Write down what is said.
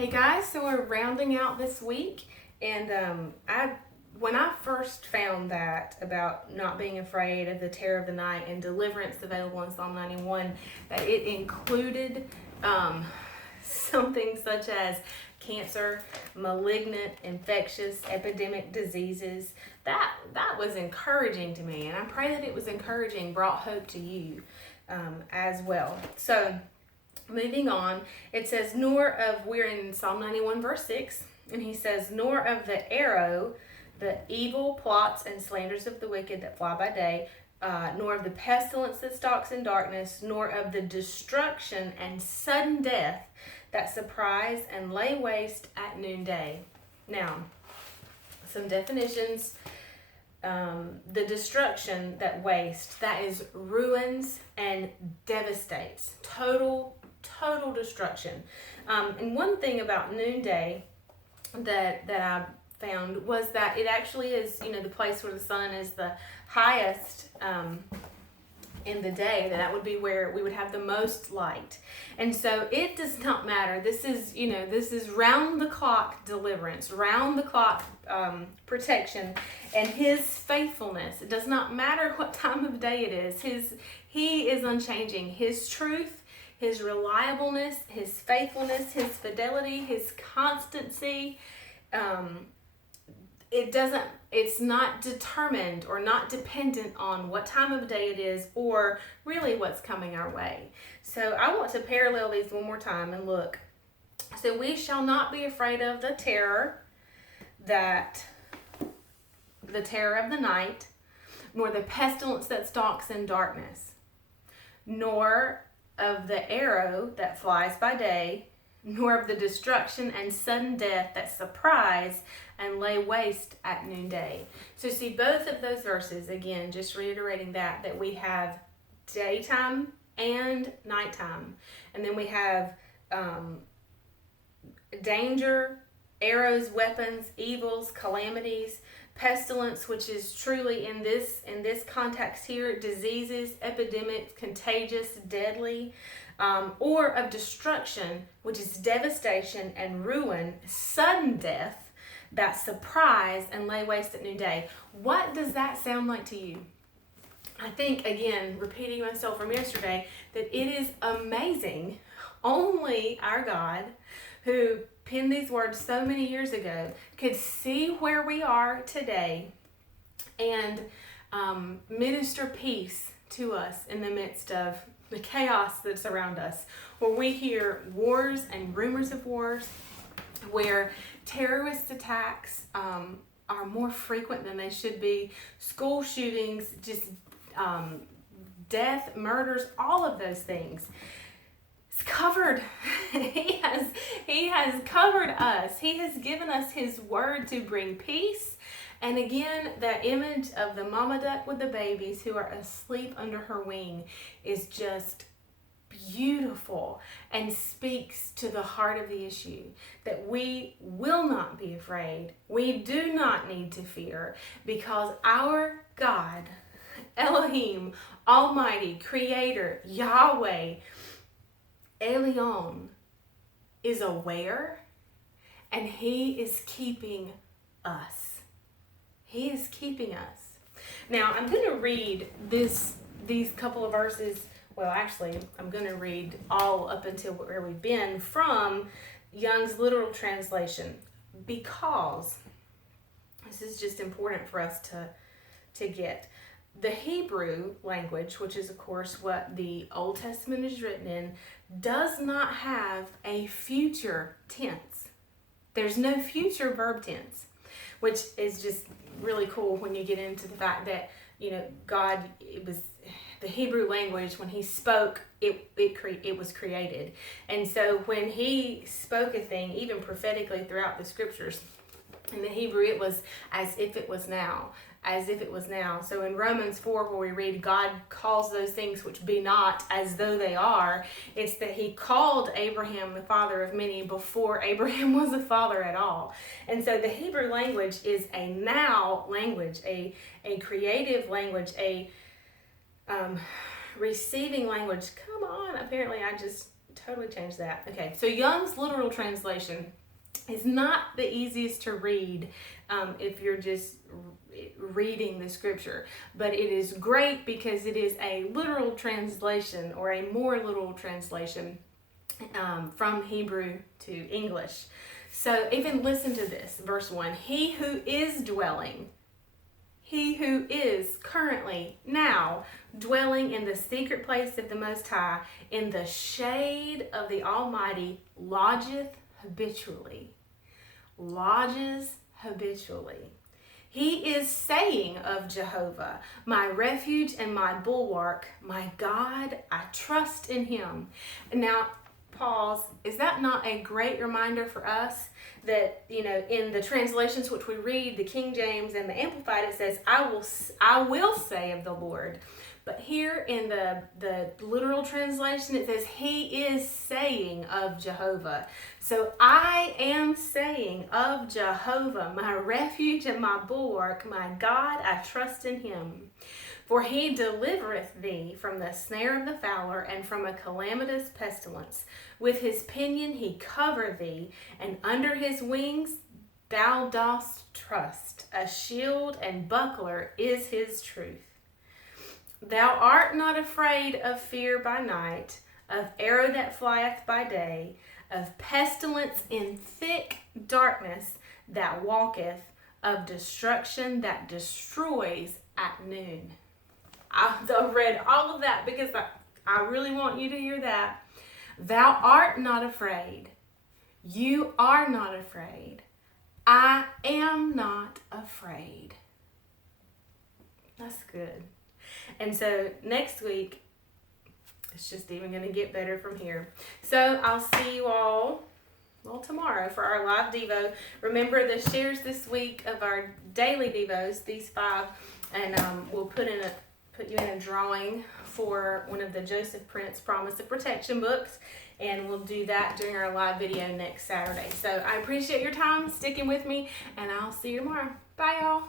Hey guys, so we're rounding out this week, and when I first found that about not being afraid of the terror of the night and deliverance available in Psalm 91, that it included something such as cancer, malignant, infectious, epidemic diseases, that was encouraging to me, and I pray that it was encouraging, brought hope to you as well. So moving on, it says, we're in Psalm 91 verse 6, and he says, nor of the arrow, the evil plots and slanders of the wicked that fly by day, nor of the pestilence that stalks in darkness, nor of the destruction and sudden death that surprise and lay waste at noonday. Now, some definitions. The destruction that wastes, that is ruins and devastates. Total destruction. And one thing about noonday that I found was that it actually is, the place where the sun is the highest in the day. That would be where we would have the most light. And so it does not matter. This is round the clock deliverance, round the clock protection, and his faithfulness. It does not matter what time of day it is. He is unchanging. His truth, his reliableness, his faithfulness, his fidelity, his constancy, it's not determined or not dependent on what time of day it is or really what's coming our way. So I want to parallel these one more time and look. So we shall not be afraid of the terror of the night, nor the pestilence that stalks in darkness, nor of the arrow that flies by day, nor of the destruction and sudden death that surprise and lay waste at noonday. So see, both of those verses, again, just reiterating that we have daytime and nighttime. And then we have danger, arrows, weapons, evils, calamities, pestilence, which is truly in this context here, diseases, epidemics, contagious, deadly, or of destruction, which is devastation and ruin, sudden death that surprise and lay waste at noonday. What does that sound like to you? I think, again, repeating myself from yesterday, that it is amazing. Only our God, who penned these words so many years ago, could see where we are today and minister peace to us in the midst of the chaos that's around us, where we hear wars and rumors of wars, where terrorist attacks are more frequent than they should be, school shootings, just death, murders, all of those things. It's covered. He has covered us. He has given us his word to bring peace. And again, that image of the mama duck with the babies who are asleep under her wing is just beautiful and speaks to the heart of the issue, that we will not be afraid. We do not need to fear, because our God, Elohim, Almighty, Creator, Yahweh, Elyon, is aware, and he is keeping us. He is keeping us. Now, I'm going to read these couple of verses. Well, actually, I'm going to read all up until where we've been from Young's literal translation, because this is just important for us to get. The Hebrew language, which is, of course, what the Old Testament is written in, does not have a future tense. There's no future verb tense, which is just really cool when you get into the fact that, God, it was the Hebrew language, when he spoke, it was created. And so when he spoke a thing, even prophetically throughout the scriptures, in the Hebrew, it was as if it was now. As if it was now. So in Romans 4, where we read, God calls those things which be not as though they are, it's that he called Abraham the father of many before Abraham was a father at all. And so the Hebrew language is a now language, a creative language, a receiving language. Come on, apparently I just totally change that. Okay, so Young's literal translation is not the easiest to read if you're just reading the scripture, but it is great because it is a literal translation, or a more literal translation from Hebrew to English. So even listen to this, verse 1. He who is currently now dwelling in the secret place of the Most High, in the shade of the Almighty, lodges habitually. He is saying of Jehovah, my refuge and my bulwark, my God, I trust in him. Now, pause. Is that not a great reminder for us that, in the translations which we read, the King James and the Amplified, it says, I will say of the Lord. But here in the literal translation, it says, he is saying of Jehovah. So I am saying of Jehovah, my refuge and my bulwark, my God, I trust in him. For he delivereth thee from the snare of the fowler and from a calamitous pestilence. With his pinion he cover thee, and under his wings thou dost trust. A shield and buckler is his truth. Thou art not afraid of fear by night, of arrow that flieth by day, of pestilence in thick darkness that walketh, of destruction that destroys at noon. I've read all of that because I really want you to hear that. Thou art not afraid. You are not afraid. I am not afraid. That's good. And so next week, it's just even going to get better from here. So I'll see you all tomorrow for our live Devo. Remember the shares this week of our daily Devos, these 5, and we'll put you in a drawing for one of the Joseph Prince Promise of Protection books, and we'll do that during our live video next Saturday. So I appreciate your time sticking with me, and I'll see you tomorrow. Bye, y'all.